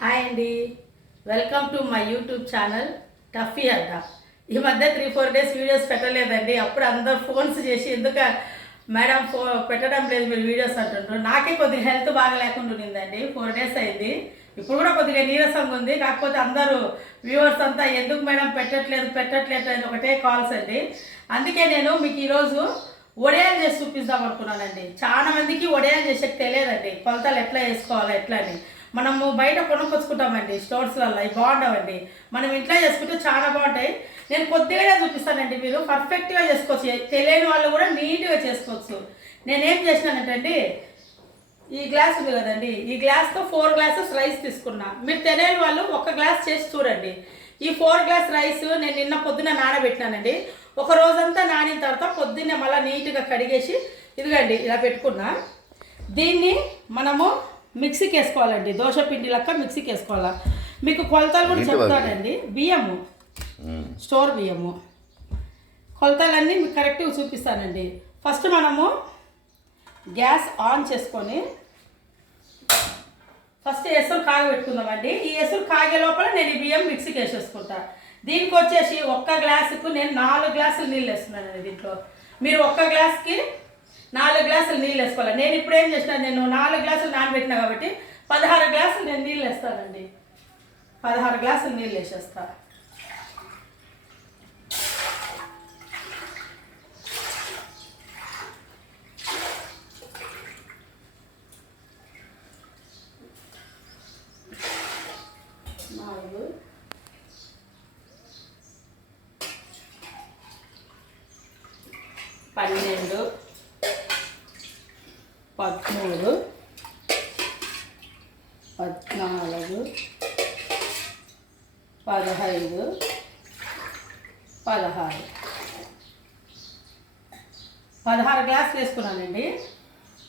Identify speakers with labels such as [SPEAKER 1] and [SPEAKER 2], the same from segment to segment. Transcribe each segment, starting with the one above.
[SPEAKER 1] Hi అండి. Welcome to my YouTube channel Taffy Adda ఈ మధ్య త్రీ ఫోర్ డేస్ వీడియోస్ పెట్టలేదండి. అప్పుడు అందరు ఫోన్స్ చేసి ఎందుక మేడం ఫో పెట్టడం లేదు మీరు వీడియోస్ అంటుంటారు నాకే కొద్దిగా హెల్త్ బాగా లేకుండా ఉండిందండి. ఫోర్ డేస్ అయింది. ఇప్పుడు కూడా కొద్దిగా నీరసంగా ఉంది. కాకపోతే అందరూ వ్యూవర్స్ అంతా ఎందుకు మేడం పెట్టట్లేదు పెట్టట్లేదు అని ఒకటే కాల్స్ అండి. అందుకే నేను మీకు ఈరోజు వడియాలు చేసి చూపిద్దాం అనుకున్నానండి. చాలా మందికి వడియాలు చేసేకి తెలియదండి. కొలతలు ఎట్లా వేసుకోవాలి ఎట్లా అని. మనము బయట కొనుక్కొచ్చుకుంటామండి స్టోర్స్లలో అవి బాగుండవండి. మనం ఇంట్లో చేసుకుంటే చాలా బాగుంటాయి. నేను కొద్దిగానే చూపిస్తానండి మీరు పర్ఫెక్ట్గా చేసుకోవచ్చు. తెలియని వాళ్ళు కూడా నీట్గా చేసుకోవచ్చు. నేనేం చేసినానంటండి ఈ గ్లాస్ ఉంది కదండి ఈ గ్లాస్తో ఫోర్ గ్లాసెస్ రైస్ తీసుకున్నా. మీరు తెలియని వాళ్ళు ఒక గ్లాస్ చేసి చూడండి. ఈ ఫోర్ గ్లాస్ రైస్ నేను నిన్న పొద్దున నానబెట్టినానండి. ఒక రోజంతా నానిన తర్వాత పొద్దున్నే మళ్ళీ నీట్గా కడిగేసి ఇదిగండి ఇలా పెట్టుకున్నా. దీన్ని మనము మిక్సీకి వేసుకోవాలండి దోశ పిండి లెక్క మిక్సీకి వేసుకోవాలా మీకు కొలతలు కూడా? చెప్తానండి. బియ్యము. స్టోర్ బియ్యము. కొలతలన్నీ మీకు కరెక్ట్గా చూపిస్తానండి. ఫస్ట్ మనము గ్యాస్ ఆన్ చేసుకొని ఫస్ట్ ఎసురు కాగబెట్టుకుందామండి. ఈ ఎసురు కాగే లోపల నేను ఈ బియ్యం మిక్సీకి వేసేసుకుంటా దీనికి వచ్చేసి ఒక్క గ్లాసుకు నేను నాలుగు గ్లాసులు నీళ్ళు వేస్తున్నానండి దీంట్లో. మీరు ఒక్క గ్లాస్కి నాలుగు గ్లాసులు నీళ్ళు వేసుకోవాలి. నేను ఇప్పుడు ఏం చేసినా నేను నాలుగు గ్లాసులు నానబెట్టినా కాబట్టి పదహారు గ్లాసులు నేను నీళ్ళు వేస్తానండి. పదహారు గ్లాసులు నీళ్ళు వేసేస్తా. నాలుగు. పన్నెండు పదమూడు పద్నాలుగు పదహైదు పదహారు చేసుకున్నానండి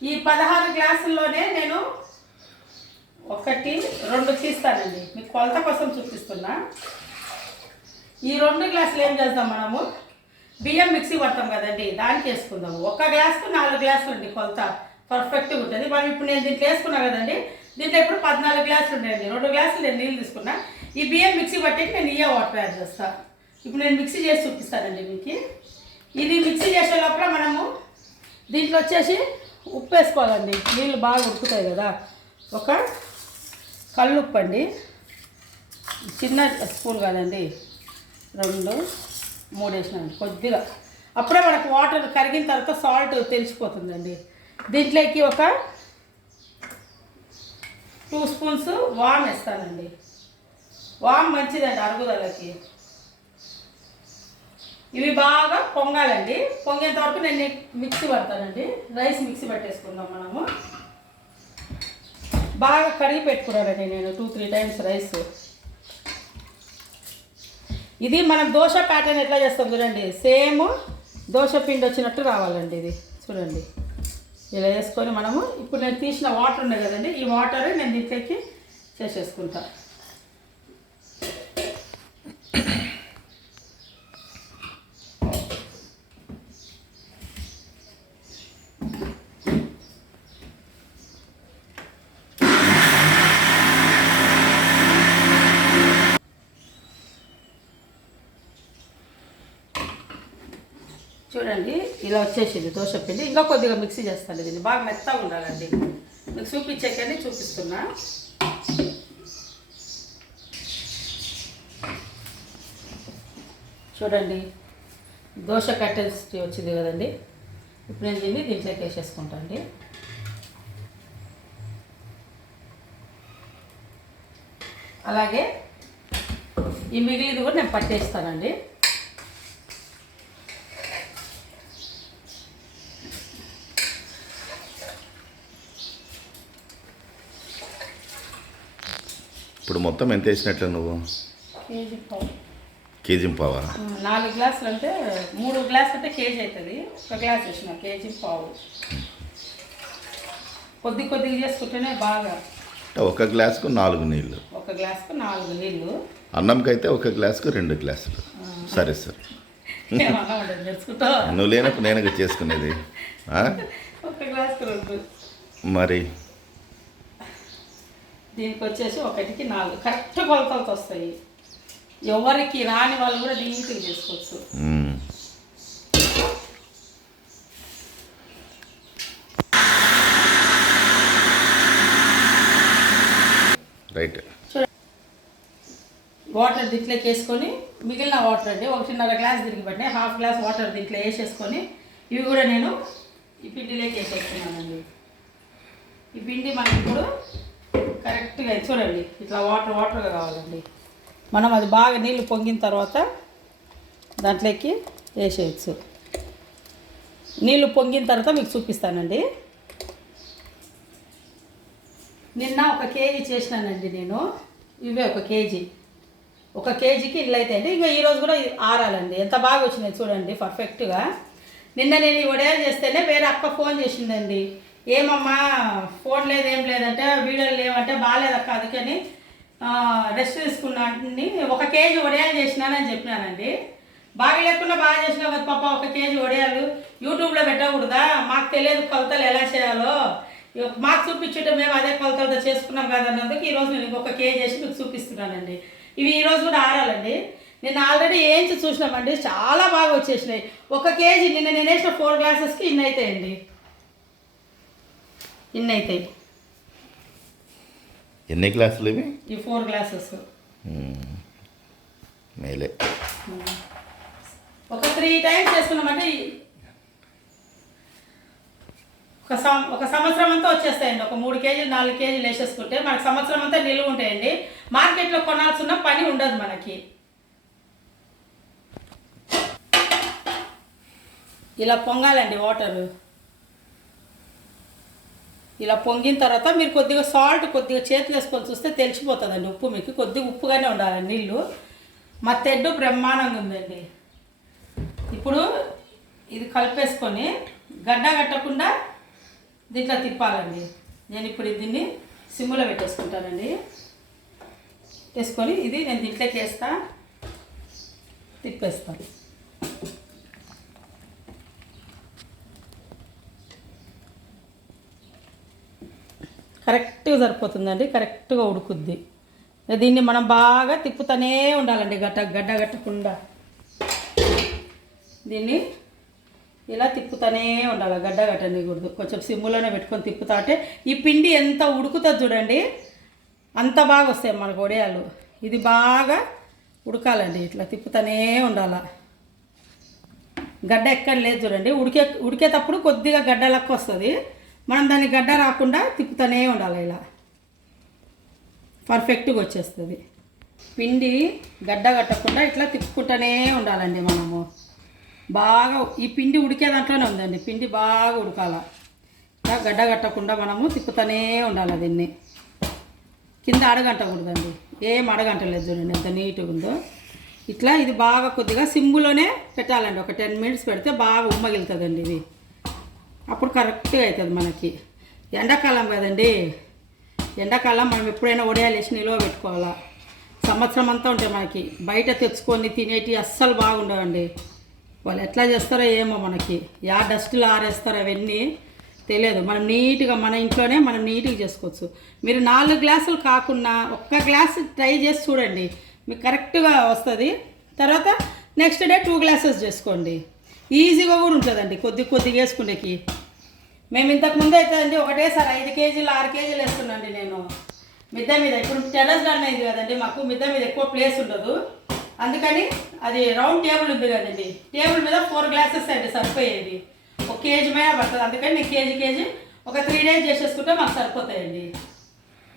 [SPEAKER 1] ఈ పదహారు గ్లాసుల్లోనే నేను ఒకటి రెండు తీస్తానండి. మీకు కొలత కోసం చూపిస్తున్నా. ఈ రెండు గ్లాసులు ఏం చేద్దాం మనము? బియ్యం మిక్సీ పడతాం కదండి దానికి వేసుకుందాము. ఒక గ్లాస్కు నాలుగు గ్లాసులు అండి కొలత. పర్ఫెక్ట్గా ఉంటుంది. మనం ఇప్పుడు నేను దీంట్లో వేసుకున్నా కదండి దీంట్లో ఇప్పుడు పద్నాలుగు గ్లాసులు ఉన్నాయండి. రెండు గ్లాసులు నేను నీళ్ళు తీసుకున్నా. ఈ బియ్యం మిక్సీ పట్టేకి నేను ఇయ్యే వాటర్ యాడ్ చేస్తాను ఇప్పుడు నేను మిక్సీ చేసి చూపిస్తానండి మీకు. ఇది మిక్సీ చేసే లోపల మనము దీంట్లో వచ్చేసి ఉప్పు వేసుకోవాలండి. నీళ్ళు బాగా ఉడుకుతాయి కదా. ఒక కళ్ళుప్పు అండి. చిన్న స్పూన్ కాదండి. రెండు మూడు వేసినాను. కొద్దిగా. అప్పుడే మనకు వాటర్ కరిగిన తర్వాత సాల్ట్ తెలిసిపోతుందండి. దీంట్లోకి ఒక టూ స్పూన్స్ వామ్ వేస్తానండి. వామ్ మంచిదండి అరుగుదలకి. ఇవి బాగా పొంగాలండి. పొంగేంత వరకు నేను మిక్సీ పడతానండి. రైస్ మిక్సీ పట్టేసుకుందాం మనము. బాగా కడిగి పెట్టుకున్నానండి నేను టూ త్రీ టైమ్స్ రైస్. ఇది మనం దోశ ప్యాటర్న్ ఎట్లా చేస్తాం చూడండి. సేమ్ దోశ పిండి వచ్చినట్టు రావాలండి ఇది. చూడండి. ఇలా వేసుకొని మనము ఇప్పుడు నేను తీసిన వాటర్ ఉన్నాయి కదండి ఈ వాటర్ నేను దీంట్లోకి చేసేసుకుంటాను చూడండి ఇలా వచ్చేసింది దోశ పిండి. ఇంకా కొద్దిగా మిక్సీ చేస్తాను దీన్ని. బాగా మెత్తగా ఉండాలండి. మీకు చూపించాకని చూపిస్తున్నా. చూడండి దోశ కట్టెల్స్ వచ్చింది కదండి. ఇప్పుడు నేను దీన్ని దీంట్లోకి వేసేసుకుంటాను అండి. అలాగే ఈ మిగిలిది కూడా నేను పట్టేస్తానండి.
[SPEAKER 2] ఇప్పుడు మొత్తం ఎంత వేసినట్లు నువ్వు?
[SPEAKER 1] కేజీ పావు. నాలుగు గ్లాసులు అంటే మూడు గ్లాసులు అంటే కేజీ అవుతుంది ఒక గ్లాస్ వేసిన కేజీ పావు. కొద్ది కొద్దిగా చేసుకుంటేనే బాగా.
[SPEAKER 2] ఒక గ్లాసుకు నాలుగు నీళ్ళు.
[SPEAKER 1] ఒక గ్లాస్కు నాలుగు నీళ్ళు.
[SPEAKER 2] అన్నంకైతే ఒక గ్లాసుకు రెండు గ్లాసులు. సరే సరే. నువ్వు లేనప్పుడు నేనుగా చేసుకునేది?
[SPEAKER 1] ఒక గ్లాస్కు రెండు.
[SPEAKER 2] మరి?
[SPEAKER 1] దీనికి వచ్చేసి ఒకటికి నాలుగు. కరెక్ట్ కొలతలతో వస్తాయి. ఎవరికి రాని వాళ్ళు కూడా నీట్గా చేసుకోవచ్చు.
[SPEAKER 2] రైట్.
[SPEAKER 1] వాటర్ దీంట్లోకి వేసుకొని మిగిలిన వాటర్ అండి ఒకటిన్నర గ్లాస్ దీనికి పట్టినాయి హాఫ్ గ్లాస్ వాటర్ దీంట్లో వేసేసుకొని ఇవి కూడా నేను ఈ పిండిలోకి వేసేస్తున్నానండి. ఈ పిండి మనకి ఇప్పుడు కరెక్ట్గా చూడండి ఇట్లా వాటర్ వాటర్గా కావాలండి. మనం అది బాగా నీళ్ళు పొంగిన తర్వాత దాంట్లోకి వేసేయచ్చు. నీళ్ళు పొంగిన తర్వాత మీకు చూపిస్తానండి. నిన్న ఒక కేజీ చేసినానండి నేను ఇవే ఒక కేజీ. ఒక కేజీకి ఇట్లా అయితే అండి ఇంకా ఈరోజు కూడా ఆరాలండి. ఎంత బాగా వచ్చినాయి చూడండి పర్ఫెక్ట్గా నిన్న నేను ఈ వడియాలు చేస్తేనే వేరే అక్క ఫోన్ చేసిందండి. ఏమమ్మా ఫోన్ లేదు ఏం లేదంటే వీడియోలు లేవంటే బాగాలేదక్క అందుకని రెస్ట్ తీసుకున్నాని ఒక కేజీ వడియాలు చేసినానని చెప్పినానండి. బాగా లేకుండా బాగా చేసినావు కదా పాప ఒక కేజీ వడియాలు యూట్యూబ్లో పెట్టకూడదా? మాకు తెలియదు కొలతలు ఎలా చేయాలో. మాకు చూపించుంటే మేము అదే కొలతలతో చేసుకున్నాం కదా అన్నందుకు ఈరోజు నేను ఒక కేజీ చేసి మీకు చూపిస్తున్నానండి. ఇవి ఈరోజు కూడా ఆరాలండి. నేను ఆల్రెడీ ఏంచి చూసినామండి చాలా బాగా వచ్చేసినాయి. ఒక కేజీ నిన్న నేను వేసిన ఫోర్ గ్లాసెస్కి ఇన్ని అవుతాయండి ఇన్ని అవుతాయి.
[SPEAKER 2] ఎన్ని క్లాసులు ఇవి?
[SPEAKER 1] ఈ ఫోర్ గ్లాసెస్.
[SPEAKER 2] మేలే.
[SPEAKER 1] ఒక త్రీ టైమ్స్ చేసుకున్నామంటే ఒక సం ఒక సంవత్సరం అంతా వచ్చేస్తాయండి. ఒక మూడు కేజీలు నాలుగు కేజీలు వేసేసుకుంటే మనకు సంవత్సరం అంతా నిలువ ఉంటాయండి. మార్కెట్లో కొనాల్సిన పని ఉండదు మనకి. ఇలా పొంగాలండి వాటరు. ఇలా పొంగిన తర్వాత మీరు కొద్దిగా సాల్ట్ కొద్దిగా చేతులు వేసుకొని చూస్తే తెలిసిపోతుందండి. ఉప్పు మీకు కొద్దిగా ఉప్పుగానే ఉండాలి నీళ్ళు. మా తెడ్డు బ్రహ్మాండంగా ఉందండి. ఇప్పుడు ఇది కలిపేసుకొని గడ్డ కట్టకుండా దీంట్లో తిప్పాలండి. నేను ఇప్పుడు దీన్ని సిమ్లో పెట్టేసుకుంటానండి. వేసుకొని ఇది నేను దీంట్లోకి వేస్తా తిప్పేస్తాను కరెక్ట్గా సరిపోతుందండి కరెక్ట్గా ఉడుకుద్ది. దీన్ని మనం బాగా తిప్పుతూనే ఉండాలండి గడ్డ గడ్డ కట్టకుండా. దీన్ని ఇలా తిప్పుతూనే ఉండాలి గడ్డ కట్టనికూడదు. కొంచెం సిమ్ములోనే పెట్టుకొని తిప్పుతా అంటే ఈ పిండి ఎంత ఉడుకుతుంది చూడండి అంత బాగా వస్తాయి మనకు వడియాలు ఇది బాగా ఉడకాలండి ఇట్లా తిప్పుతూనే ఉండాల. గడ్డ ఎక్కడ లేదు చూడండి ఉడికే ఉడికేటప్పుడు కొద్దిగా గడ్డ లెక్క వస్తుంది. మనం దాన్ని గడ్డ రాకుండా తిప్పుతూనే ఉండాలి ఇలా. పర్ఫెక్ట్గా వచ్చేస్తుంది. పిండి గడ్డ కట్టకుండా ఇట్లా తిప్పుకుంటూనే ఉండాలండి మనము. బాగా ఈ పిండి ఉడికే దాంట్లోనే ఉందండి. పిండి బాగా ఉడకాల. ఇట్లా గడ్డ కట్టకుండా మనము తిప్పుతూనే ఉండాలి దీన్ని. కింద అడగంటకూడదండి ఏం అడగంటలేదు చూడండి ఎంత నీట్గా ఉందో. ఇట్లా ఇది బాగా కొద్దిగా సిమ్ములోనే పెట్టాలండి. ఒక టెన్ మినిట్స్ పెడితే బాగా ఉమ్మగిలుతుందండి ఇది. అప్పుడు కరెక్ట్గా అవుతుంది మనకి. ఎండాకాలం కదండి. ఎండాకాలం మనం ఎప్పుడైనా ఉడయాలు వేసి నిలువ పెట్టుకోవాలా? సంవత్సరం అంతా ఉంటాయి మనకి. బయట తెచ్చుకొని తినేటి అస్సలు బాగుండవండి. వాళ్ళు ఎట్లా చేస్తారో ఏమో మనకి. యా డస్టులు ఆరేస్తారో అవన్నీ తెలియదు. మనం నీట్గా మన ఇంట్లోనే మనం నీట్గా చేసుకోవచ్చు. మీరు నాలుగు గ్లాసులు కాకుండా ఒక్క గ్లాస్ ట్రై చేసి చూడండి. మీకు కరెక్ట్గా వస్తుంది. తర్వాత నెక్స్ట్ డే టూ గ్లాసెస్ చేసుకోండి. ఈజీగా కూడా ఉంటుందండి. కొద్ది కొద్దిగా వేసుకునేకి. మేము ఇంతకు ముందు అయితే అండి ఒకటేసారి ఐదు కేజీలు ఆరు కేజీలు వేస్తున్నాండి నేను. మిద్ద మీద ఇప్పుడు టెరస్ గార్డెన్ అయింది కదండి మాకు మిద్ద మీద ఎక్కువ ప్లేస్ ఉండదు. అందుకని అది రౌండ్ టేబుల్ ఉంది కదండి టేబుల్ మీద ఫోర్ గ్లాసెస్ అండి సరిపోయేది. ఒక కేజీ మీద పడుతుంది అందుకని నేను కేజీ కేజీ ఒక త్రీ డేస్ చేసేసుకుంటే మాకు సరిపోతాయండి.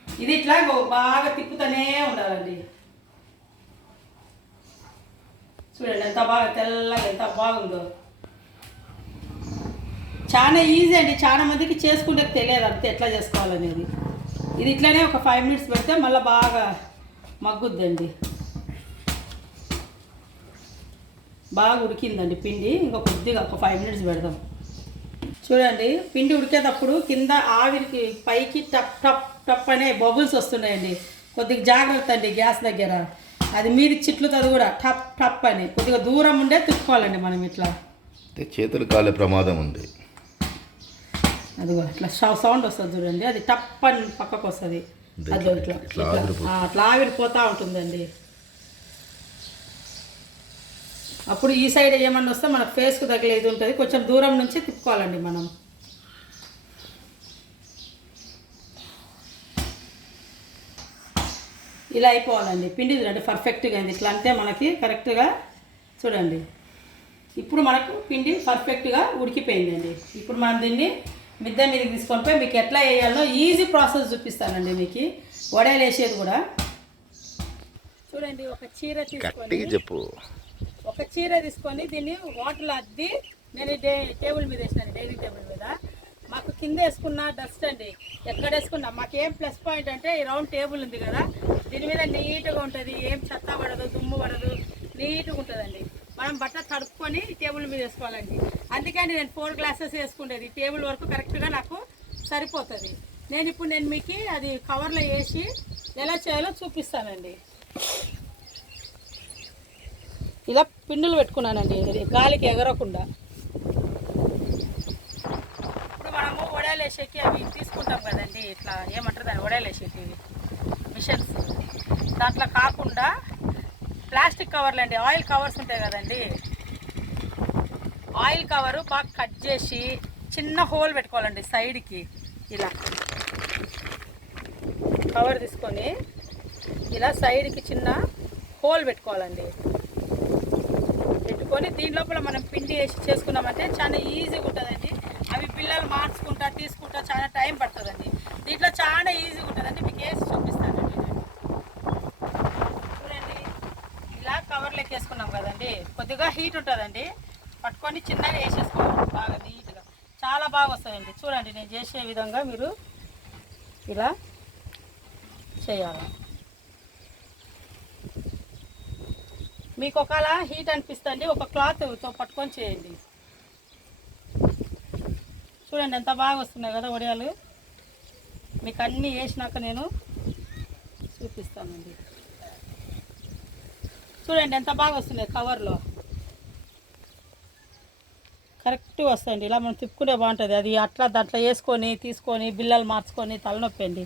[SPEAKER 1] ఇది ఇట్లా బాగా తిప్పుతూనే ఉండాలండి. చూడండి ఎంత బాగా తెల్లగా ఎంత బాగుందో. చాలా ఈజీ అండి. చాలా మందికి చేసుకుంటే తెలియదు అంతే ఎట్లా చేసుకోవాలనేది. ఇది ఇట్లానే ఒక ఫైవ్ మినిట్స్ పెడితే మళ్ళీ బాగా మగ్గుద్దండి. బాగా ఉడికిందండి పిండి. ఇంకా కొద్దిగా ఒక ఫైవ్ మినిట్స్ పెడదాం. చూడండి పిండి ఉడికేటప్పుడు కింద ఆవిరికి పైకి టప్ టప్ టప్ అనే బబుల్స్ వస్తున్నాయండి. కొద్దిగా జాగ్రత్త అండి గ్యాస్ దగ్గర. అది మీరు చిట్లుతుంది కూడా టప్ టప్ అని. కొద్దిగా దూరం ఉండే తుక్కోవాలండి మనం ఇట్లా.
[SPEAKER 2] చేతులు కాలే ప్రమాదం ఉంది.
[SPEAKER 1] అదిగో ఇట్లా సౌ- సౌండ్ వస్తుంది చూడండి. అది టప్ అని పక్కకు వస్తుంది. అదో ఇట్లా అట్లా ఆవిరిపోతూ ఉంటుందండి. అప్పుడు ఈ సైడ్ ఏమన్నా వస్తే మనకు ఫేస్కు తగిలేది ఉంటుంది. కొంచెం దూరం నుంచి తిప్పుకోవాలండి మనం. ఇలా అయిపోవాలండి. పిండి చూడండి పర్ఫెక్ట్గా అయింది. ఇట్లా అంటే మనకి కరెక్ట్గా చూడండి. ఇప్పుడు మనకు పిండి పర్ఫెక్ట్గా ఉడికిపోయిందండి. ఇప్పుడు మనం దీన్ని మిద్ద మీదకి తీసుకొని పోయి మీకు ఎట్లా వేయాలో ఈజీ ప్రాసెస్ చూపిస్తానండి మీకు. వడలు వేసేది కూడా. చూడండి ఒక చీర తీసుకొని
[SPEAKER 2] చెప్పు.
[SPEAKER 1] ఒక చీర తీసుకొని దీన్ని వాటర్లో అద్ది. నేను డే టేబుల్ మీద వేసినాను డైనింగ్ టేబుల్ మీద. మాకు కింద వేసుకున్న డస్ట్ అండి. ఎక్కడ వేసుకున్నా మాకు ఏం ప్లస్ పాయింట్ అంటే ఈ రౌండ్ టేబుల్ ఉంది కదా దీని మీద నీట్గా ఉంటుంది. ఏం చెత్త పడదు దుమ్ము పడదు నీట్గా ఉంటుందండి. మనం బట్ట తడుపుకొని టేబుల్ మీద వేసుకోవాలండి. అందుకని నేను ఫోర్ గ్లాసెస్ వేసుకునేది టేబుల్ వరకు కరెక్ట్గా నాకు సరిపోతుంది. నేను ఇప్పుడు నేను మీకు అది కవర్లో వేసి ఎలా చేయాలో చూపిస్తానండి. ఇలా పిండులు పెట్టుకున్నానండి. గాలికి ఎగరకుండా. ఇప్పుడు మనము వడలు అవి తీసుకుంటాం కదండి. ఇట్లా ఏమంటారు దాన్ని? వడలు మిషన్స్. దాంట్లో కాకుండా ప్లాస్టిక్ కవర్లు అండి. ఆయిల్ కవర్స్ ఉంటాయి కదండి. ఆయిల్ కవరు బాగా కట్ చేసి చిన్న హోల్ పెట్టుకోవాలండి సైడ్కి. ఇలా కవర్ తీసుకొని ఇలా సైడ్కి చిన్న హోల్ పెట్టుకోవాలండి. పెట్టుకొని దీని లోపల మనం పిండి వేసి చేసుకున్నామంటే చాలా ఈజీగా ఉంటుందండి. అవి పిల్లలు మార్చుకుంటా తీసుకుంటా చాలా టైం పడుతుందండి. దీంట్లో చాలా ఈజీగా ఉంటుందండి. మీకు వేసి చూపిస్తాను చూడండి ఇలా వేసుకున్నాం కదండి. కొద్దిగా హీట్ ఉంటుందండి. పట్టుకొని చిన్నగా వేసేసుకోవాలి. బాగా నీట్గా. చాలా బాగా వస్తాయండి చూడండి నేను చేసే విధంగా మీరు ఇలా చేయాలి. మీకు ఒకవేళ హీట్ అనిపిస్తుంది ఒక క్లాత్తో పట్టుకొని చేయండి. చూడండి ఎంత బాగా వస్తున్నాయి కదా వడియాలు మీకు అన్నీ వేసినాక నేను చూపిస్తానండి. చూడండి ఎంత బాగా వస్తున్నాయి కవర్లో. కరెక్ట్గా వస్తాయండి. ఇలా మనం తిప్పుకుంటే బాగుంటుంది. అది అట్లా దాంట్లో వేసుకొని తీసుకొని బిల్లలు మార్చుకొని తలనొప్పి అండి.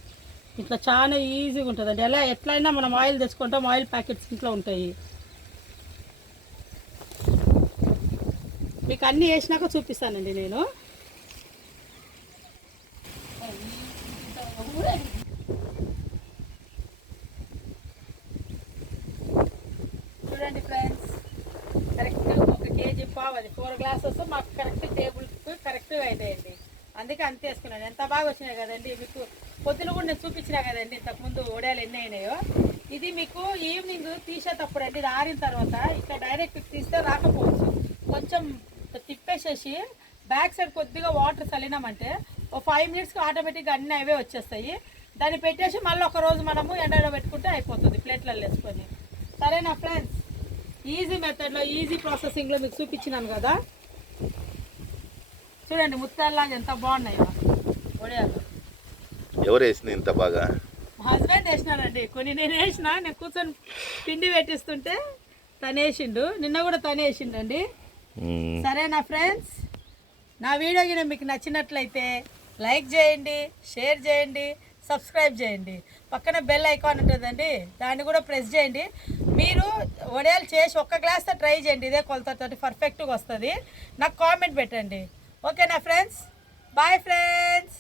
[SPEAKER 1] ఇట్లా చాలా ఈజీగా ఉంటుందండి. ఎలా ఎట్లయినా మనం ఆయిల్ తెచ్చుకుంటాం ఆయిల్ ప్యాకెట్స్ ఇంట్లో ఉంటాయి. మీకు అన్నీ వేసినాక చూపిస్తానండి నేను చూడండి ఫ్రెండ్స్ కరెక్ట్ ఒక కేజీ పావు అది ఫోర్ గ్లాసెస్ మాకు కరెక్ట్ టేబుల్కి కరెక్ట్గా అవుతాయండి అందుకే అంత వేసుకున్నాను. ఎంత బాగా వచ్చినాయి కదండి మీకు పొద్దున కూడా నేను చూపించినా కదండి ఇంతకుముందు ఒడియాలు ఎన్ని అయినాయో. ఇది మీకు ఈవినింగ్ తీసేటప్పుడు అండి ఇది ఆరిన తర్వాత ఇక్కడ డైరెక్ట్ తీస్తే రాకపోవచ్చు. కొంచెం తిప్పేసేసి బ్యాక్ సైడ్ కొద్దిగా వాటర్ చల్లినామంటే ఓ ఫైవ్ మినిట్స్కి ఆటోమేటిక్గా అన్నీ అవే వచ్చేస్తాయి. దాన్ని పెట్టేసి మళ్ళీ ఒక రోజు మనము ఎండలో పెట్టుకుంటే అయిపోతుంది ప్లేట్లలో వేసుకొని. సరేనా ఫ్రెండ్స్ ఈజీ మెథడ్లో ఈజీ ప్రాసెసింగ్లో మీకు చూపించినాను కదా. చూడండి ముత్తాల్లాగా ఎంత బాగున్నాయో. ఒడియాలు.
[SPEAKER 2] ఎవరు వేసింది ఇంత బాగా?
[SPEAKER 1] హస్బెండ్ వేసినానండి కొన్ని నేను వేసిన నేను కూర్చొని పిండి పెట్టిస్తుంటే తను వేసిండు. నిన్న కూడా తను వేసిండండి.
[SPEAKER 2] మ్మ్.
[SPEAKER 1] సరేనా ఫ్రెండ్స్? నా వీడియో గిన మీకు నచ్చినట్లయితే లైక్ చేయండి షేర్ చేయండి సబ్స్క్రైబ్ చేయండి. పక్కన బెల్ ఐకాన్ ఉంటుందండి. దాన్ని కూడా ప్రెస్ చేయండి. మీరు వడియాలు చేసి ఒక్క గ్లాస్తో ట్రై చేయండి. ఇదే కొలతతో పర్ఫెక్ట్గా వస్తుంది. నాకు కామెంట్ పెట్టండి. ఓకేనా ఫ్రెండ్స్ బాయ్ ఫ్రెండ్స్